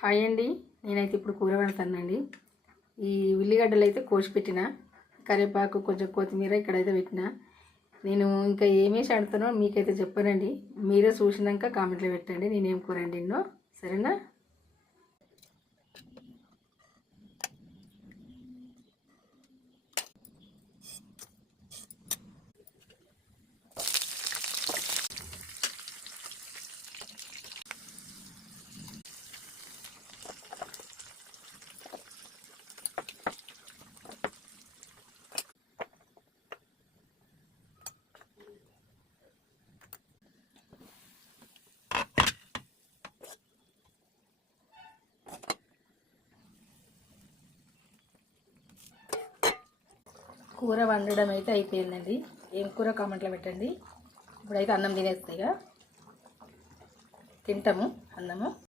Hi అండి. నేనైతే ఇప్పుడు కూర పెడతానండి. ఈ ఉల్లిగడ్డలు అయితే కోసి పెట్టిన, కరివేపాకు కొంచెం కొత్తిమీర ఇక్కడైతే పెట్టిన. నేను ఇంకా ఏమేసి వండుతానో మీకైతే చెప్పానండి. మీరే చూసినాక కామెంట్లో పెట్టండి నేనేం కూర వండినో, సరేనా? కూర వండడం అయితే అయిపోయిందండి. ఏం కూర కామెంట్లో పెట్టండి. ఇప్పుడైతే అన్నం తినేస్తాయిగా, తింటాము అన్నము.